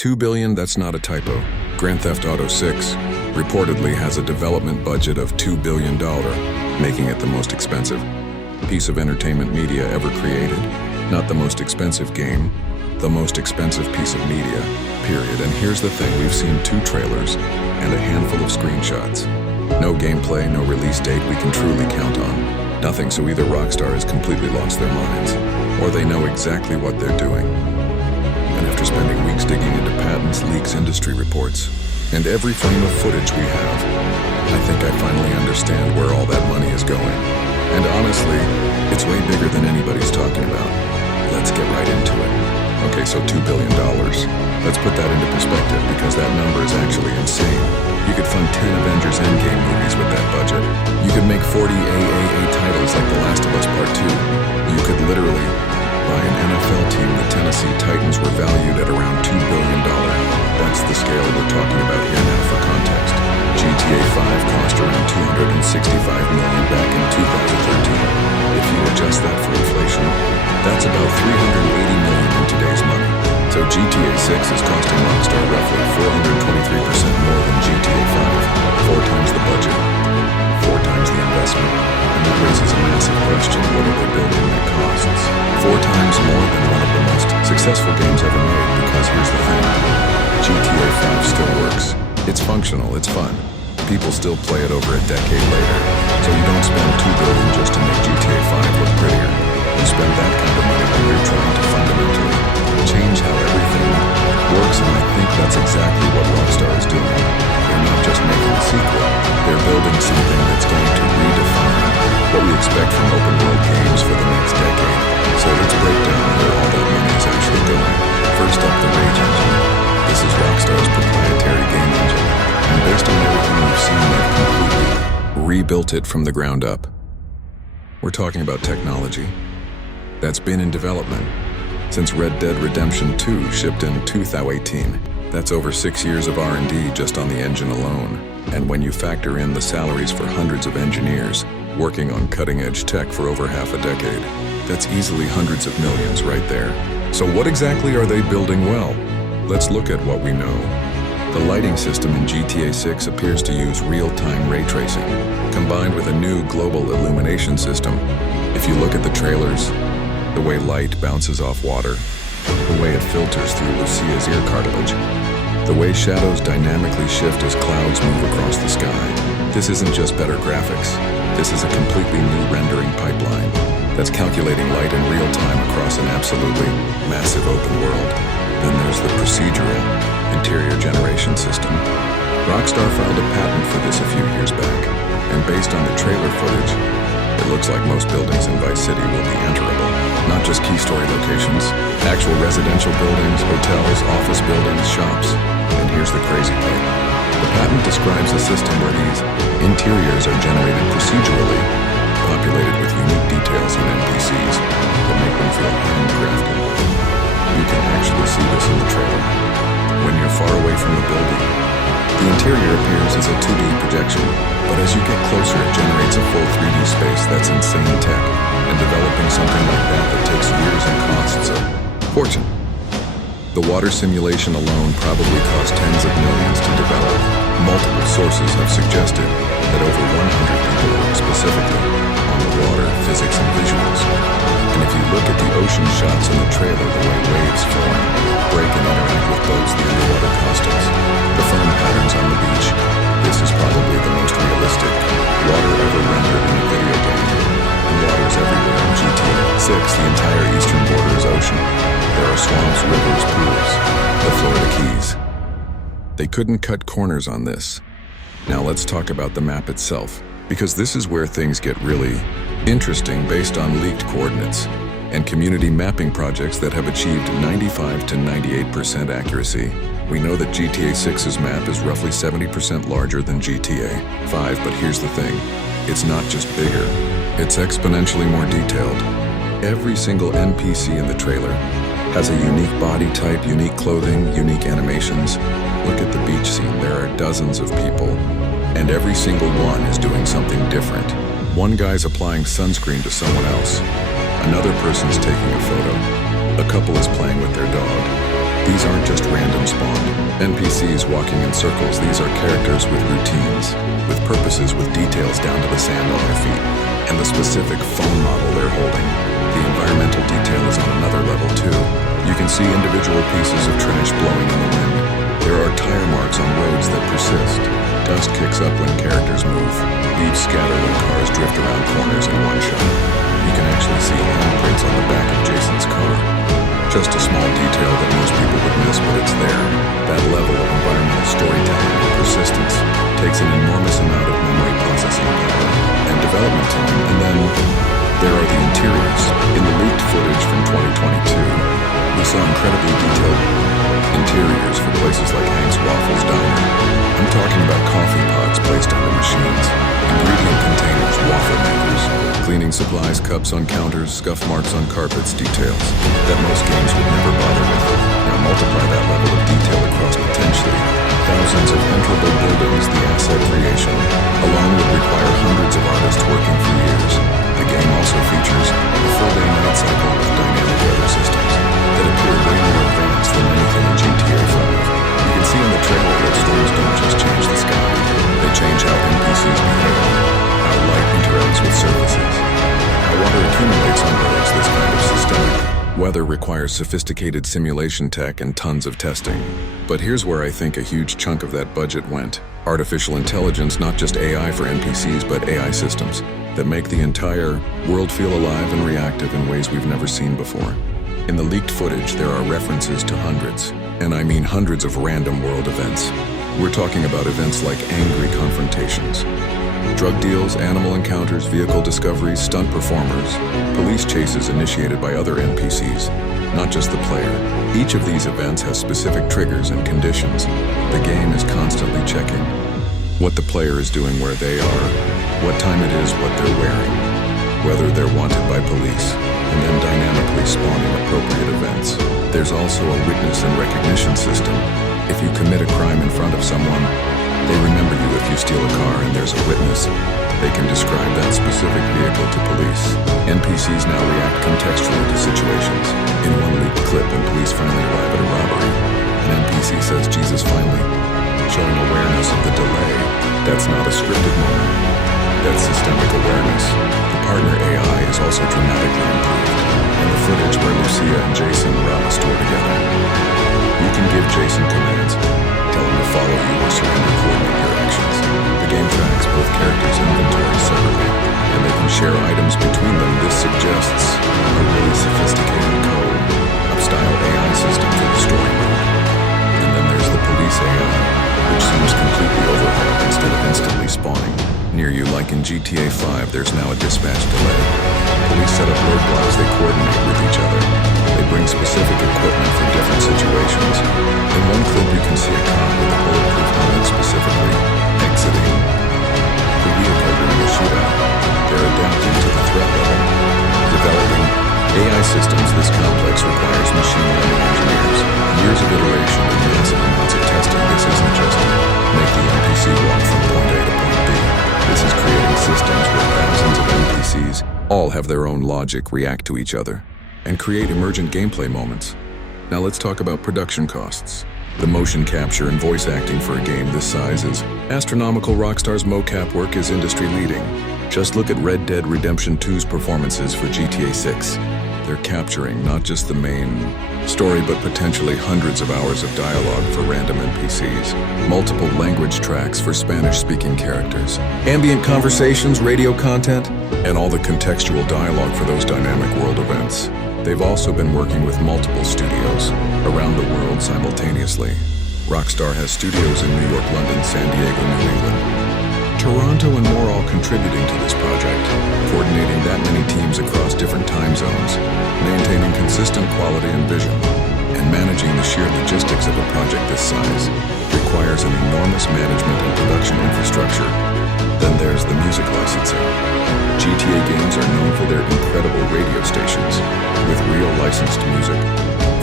$2 billion, that's not a typo. Grand Theft Auto 6 reportedly has a development budget of $2 billion, making it the most expensive piece of entertainment media ever created. Not the most expensive game, the most expensive piece of media, period. And here's the thing, we've seen 2 trailers and a handful of screenshots. No gameplay, no release date we can truly count on. Nothing, so either Rockstar has completely lost their minds, or they know exactly what they're doing. And after spending weeks digging into patents, leaks, industry reports, and every frame of footage we have, I think I finally understand where all that money is going. And honestly, it's way bigger than anybody's talking about. Let's get right into it. Okay, so $2 billion. Let's put that into perspective because that number is actually insane. You could fund 10 Avengers Endgame movies with that budget. You could make 40 AAA titles like The Last of Us Part 2. You could literally buy an NFL team. The Tennessee Titans were valued at around $2 billion. That's the scale we're talking about here now for context. GTA 5 cost around $265 million back in 2013. If you adjust that for inflation, that's about $380 million in today's money. So GTA 6 is costing Rockstar roughly 423% more than GTA 5, 4 times the budget, 4 times the investment. And that raises a massive question, what are they building that costs 4 times more than one of the most successful games ever made? Because here's the thing, GTA 5 still works. It's functional, it's fun. People still play it over a decade later. So you don't spend $2 billion just to make GTA 5 look prettier. You spend that kind of money when you're trying to fundamentally change how everything works, and I think that's exactly what Rockstar is doing. They're not just making a sequel, they're building something that's going to redefine what we expect from open world games for the next decade. So let's break down where all that money is actually going. First up, the Rage engine. This is Rockstar's proprietary game engine, and based on everything we've seen, they've completely rebuilt it from the ground up. We're talking about technology that's been in development since Red Dead Redemption 2 shipped in 2018. That's over 6 years of R&D just on the engine alone. And when you factor in the salaries for hundreds of engineers working on cutting-edge tech for over half a decade, that's easily hundreds of millions right there. So what exactly are they building well? Let's look at what we know. The lighting system in GTA 6 appears to use real-time ray tracing, combined with a new global illumination system. If you look at the trailers, the way light bounces off water, the way it filters through Lucia's ear cartilage, the way shadows dynamically shift as clouds move across the sky. This isn't just better graphics. This is a completely new rendering pipeline that's calculating light in real time across an absolutely massive open world. Then there's the procedural interior generation system. Rockstar filed a patent for this a few years back, and based on the trailer footage, it looks like most buildings in Vice City will be enterable. Not just key story locations, actual residential buildings, hotels, office buildings, shops. And here's the crazy part. The patent describes a system where these interiors are generated procedurally, populated with unique details and NPCs that make them feel handcrafted. You can actually see this in the trailer. When you're far away from the building, the interior appears as a 2D projection, but as you get closer, it generates a full 3D space. That's insane tech, and developing something like that takes years and costs a fortune. The water simulation alone probably cost tens of millions to develop. Multiple sources have suggested that over 100 people work specifically on the water, physics, and visuals. And if you look at the ocean shots in the trailer, the way waves form, break, and interact with boats, the underwater costumes, the foam patterns on the beach, this is probably the most realistic water ever rendered in a video game. And water's everywhere in GTA 6. The entire eastern border is ocean. There are swamps, rivers, pools, the Florida Keys. They couldn't cut corners on this. Now let's talk about the map itself, because this is where things get really interesting based on leaked coordinates and community mapping projects that have achieved 95 to 98% accuracy. We know that GTA 6's map is roughly 70% larger than GTA 5, but here's the thing, it's not just bigger, it's exponentially more detailed. Every single NPC in the trailer has a unique body type, unique clothing, unique animations. Look at the beach scene, there are dozens of people, and every single one is doing something different. One guy's applying sunscreen to someone else, another person's taking a photo, a couple is playing with their dog. These aren't just random spawns. NPCs walking in circles, these are characters with routines, with purposes, with details down to the sand on their feet, and the specific phone model they're holding. The environmental detail is on another level too. You can see individual pieces of trash blowing in the wind. There are tire marks on roads that persist. Dust kicks up when characters move. Leaves scatter when cars drift around corners in one shot. You can actually see handprints on the back of Jason's car. Just a small detail that most people would miss, but it's there. That level of environmental storytelling and persistence takes an enormous amount of memory processing power and development time. And then there are the interiors. In the leaked footage from 2022, we saw incredibly detailed interiors for places like Hank's Waffles Diner. I'm talking about coffee pods placed under machines, ingredient containers, waffle makers, cleaning supplies, cups on counters, scuff marks on carpets, details that most games would never bother with. Now multiply that level of detail across potentially thousands of enterable buildings. The asset creation alone would require hundreds of artists working for years. The game also features a full-day night cycle with dynamic weather systems that appear way more advanced than anything in GTA 5. You can see in the trailer that storms don't just change the sky, they change how NPCs behave, how light interacts with surfaces, how water accumulates on roads. This kind of systemic weather requires sophisticated simulation tech and tons of testing. But here's where I think a huge chunk of that budget went. Artificial intelligence, not just AI for NPCs, but AI systems that make the entire world feel alive and reactive in ways we've never seen before. In the leaked footage, there are references to hundreds, and I mean hundreds of random world events. We're talking about events like angry confrontations, drug deals, animal encounters, vehicle discoveries, stunt performers, police chases initiated by other NPCs, not just the player. Each of these events has specific triggers and conditions. The game is constantly checking what the player is doing, where they are, what time it is, what they're wearing, whether they're wanted by police, and then dynamically spawning appropriate events. There's also a witness and recognition system. If you commit a crime in front of someone, they remember you. If you steal a car and there's a witness, they can describe that specific vehicle to police. NPCs now react contextually to situations. In one leaked clip, when police finally arrive at a robbery, an NPC says, "Jesus, finally," showing awareness of the delay. That's not a scripted moment. That's systemic awareness. The partner AI is also dramatically improved. In the footage where Lucia and Jason rob a store together, you can give Jason commands, tell him to follow you or surrender, coordinate your actions. The game tracks both characters' inventory separately, and they can share items between them. This suggests a really sophisticated co-op-style AI system for the story mode. And then there's the police AI, which seems completely overhauled instead of instantly spawning near you. Like in GTA 5, there's now a dispatch delay. Police set up roadblocks, they coordinate with each other. They bring specific equipment for different situations. In one clip, you can see a cop with a bulletproof helmet specifically exiting the vehicle during a shootout. They're adapting to the threat level. Developing AI systems this complex requires machine learning engineers, years of iteration and massive amounts of testing. This isn't just make the NPC walk from point A to point B. This is creating systems where thousands of NPCs all have their own logic, react to each other, and create emergent gameplay moments. Now let's talk about production costs. The motion capture and voice acting for a game this size is astronomical. Rockstar's mocap work is industry-leading. Just look at Red Dead Redemption 2's performances for GTA 6. They're capturing not just the main story, but potentially hundreds of hours of dialogue for random NPCs, multiple language tracks for Spanish-speaking characters, ambient conversations, radio content, and all the contextual dialogue for those dynamic world events. They've also been working with multiple studios around the world simultaneously. Rockstar has studios in New York, London, San Diego, New England, Toronto, and more, all contributing to this project. Coordinating that many teams across different time zones, maintaining consistent quality and vision, and managing the sheer logistics of a project this size requires an enormous management and production infrastructure. Then there's the music licensing. GTA games are known for their incredible radio stations with real licensed music.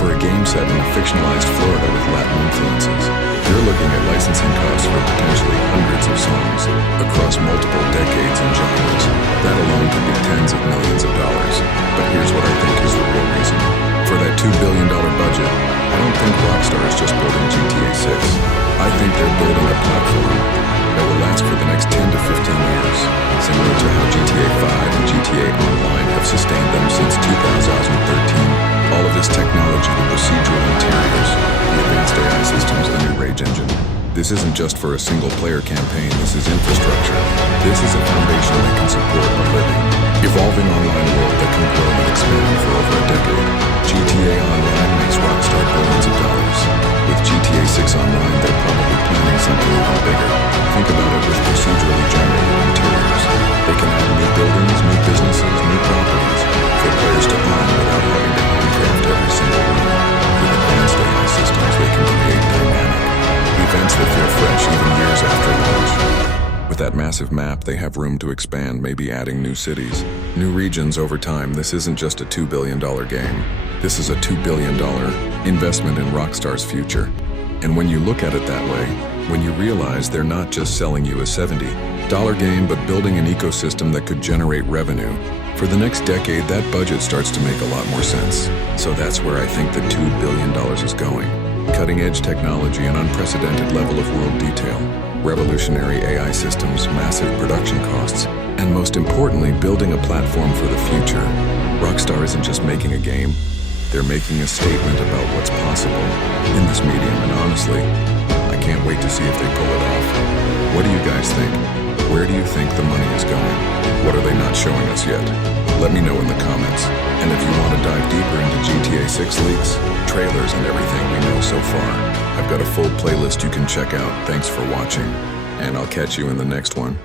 For a game set in a fictionalized Florida with Latin influences, you're looking at licensing costs for potentially hundreds of songs across multiple decades and genres. That alone could be tens of millions of dollars. But here's what I think is the real reason. For that $2 billion budget, I don't think Rockstar is just building GTA 6. This isn't just for a single-player campaign, this is infrastructure. This is a foundation that can support a living, evolving online world that can grow and expand for over a decade. GTA Online makes Rockstar billions of dollars. With GTA 6 Online, they're probably planning something even bigger. Think about it with procedurally generated interiors. They can add new buildings, new businesses, new properties for players to own without having to handcraft every single room. With advanced AI systems, they can create dynamic events that feel fresh even years after launch. With that massive map, they have room to expand, maybe adding new cities, new regions over time. This isn't just a $2 billion game. This is a $2 billion investment in Rockstar's future. And when you look at it that way, when you realize they're not just selling you a $70 game, but building an ecosystem that could generate revenue, for the next decade, that budget starts to make a lot more sense. So that's where I think the $2 billion is going. Cutting-edge technology, an unprecedented level of world detail, revolutionary AI systems, massive production costs, and most importantly, building a platform for the future. Rockstar isn't just making a game, they're making a statement about what's possible in this medium, and honestly, I can't wait to see if they pull it off. What do you guys think? Where do you think the money is going? What are they not showing us yet? Let me know in the comments. And if you want to dive deeper into GTA 6 leaks, trailers, and everything we know so far, I've got a full playlist you can check out. Thanks for watching, and I'll catch you in the next one.